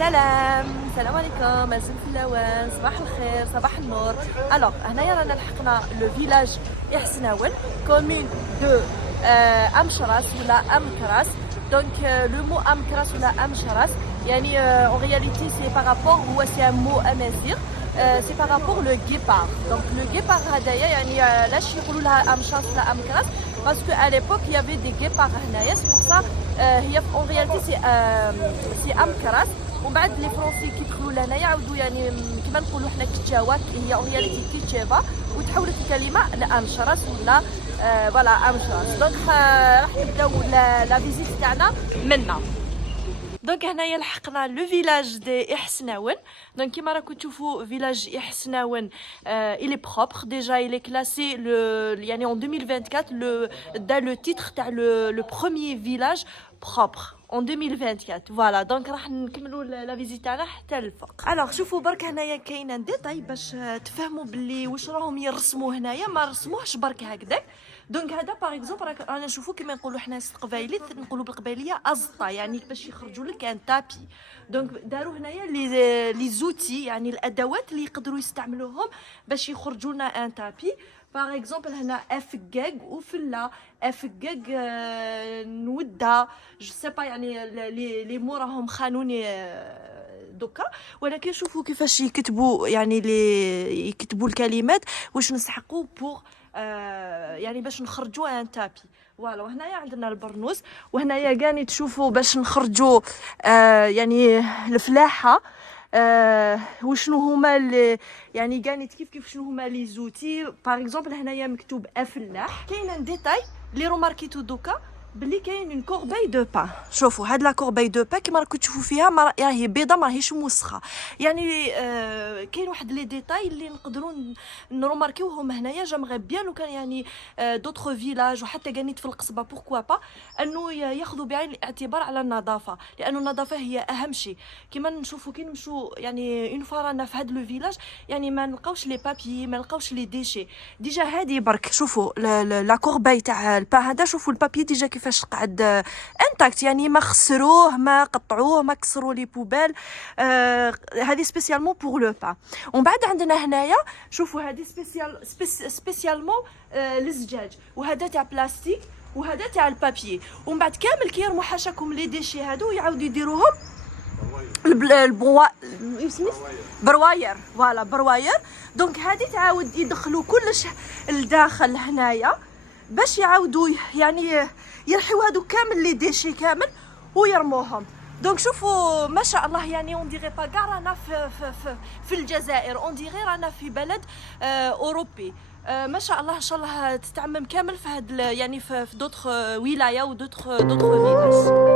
السلام عليكم، الزم في اللوان، صباح الخير، صباح النور. الوغ هنايا رانا لحقنا لو فيلاج إحسناول، كومين دو أمشراس ولا أمكراس. دونك لو مو أمكراس ولا أمشراس يعني اون رياليتي سي بارابور، هو سي ان مو أمازيغ، سي بارابور لو غيبار. دونك لو غيبار هدايا يعني علاش يقولوا لها أمشراس ولا أمكراس، باسكو ا ليبوك يافي دي غيبار هنايا، سي بور سا هي اون رياليتي سي أمكراس. ومن بعد لي فرونسي كيدخلوا لهنا يعاودوا يعني كيما نقولوا حنا كيتشاوات، هي رياليتي كيتشافا وتحولت الكلمه لامشرس ولا فوالا امشرس. دونك راح نبداو لا فيزيت تاعنا منا. دونك هنايا لحقنا لو فيلاج دي إحسناون. دونك كيما راكم تشوفوا فيلاج إحسناون il est propre déjà, il est classé يعني en 2024 dans le titre تاع le premier village propre en 2024. فوالا دونك راح نكملوا لا فيزيت تاعنا حتى الفوق. الوغ شوفوا برك هنايا كاينه ديتاي باش تفهموا باللي واش راهم يرسموا هنايا، ما رسموهش برك هكذاك. دونك هذا باغ اكزومبل رانا نشوفوا كيما نقولوا حنا قبايلي، نقولوا بالقبايليه ازطه، يعني باش يخرجوا لك ان تابي. دونك داروا هنايا لي زوتي، يعني الادوات اللي يقدروا يستعملوهم باش يخرجوا لنا ان تابي. باغ اكزومبل هنا افكاك وفله، افكاك نوده جو سي با، يعني لي مو راهم خانوني دوكا، ولكن شوفوا كيفاش يكتبوا، يعني لي يكتبوا الكلمات واش نسحقوا بوغ يعني باش نخرجوا ان تابي. فوالا وهنايا عندنا البرنوس، وهنايا كاني تشوفوا باش نخرجوا يعني الفلاحه وشنو هما يعني كاني كيف شنو هما لي زوتي. باغ اكزومبل هنايا مكتوب افلاح. كاين ديتاي لي روماركيتو دوكا بلي كاين اون كورباي دو بان. شوفوا هاد لا كورباي دو بان كيما راكم تشوفوا فيها راهي بيضه، ماهيش موسخه، يعني كاين واحد لي ديتاي اللي نقدروا نروماركيوهم هنايا. جامغي بيان لو كان يعني دوطخ فيلاج وحتى كانيت في القصبه بوركوا با انه ياخذوا بعين الاعتبار على النظافه، لانه النظافه هي اهم شيء. كيما نشوفوا كي نمشوا يعني اون فوا رانا في هاد لو فيلاج، يعني ما نلقاوش لي بابي، ما نلقاوش لي ديشي. ديجا هادي برك شوفوا لا كورباي تاع البان هذا، شوفوا البابي ديجا كيفاش قعد انتاكت، يعني ما خسروه، ما قطعوه، ما كسروا لي بوبال. هذه سبيسيالمون بور لو بان. ومن بعد عندنا هنايا شوفوا هذه سبيسيالمون للزجاج، وهذا تاع بلاستيك، وهذا تاع البابي. ومن بعد كامل كيرموا حاشاكم لي ديشي هادو يعاودوا يديروهم برواير. فوالا برواير. دونك هذه تعاود يدخلوا كلش لداخل هنايا باش يعاودوا يعني يرحيو هادو كامل لي ديشي كامل ويرموهم. دونك شوفوا ما شاء الله، يعني اون ديغي با كاع رانا في الجزائر، اون ديغي رانا في بلد اوروبي. ما شاء الله ان شاء الله تتعمم كامل في هاد يعني في دوطخ ولايه ودوطخ فيلاج.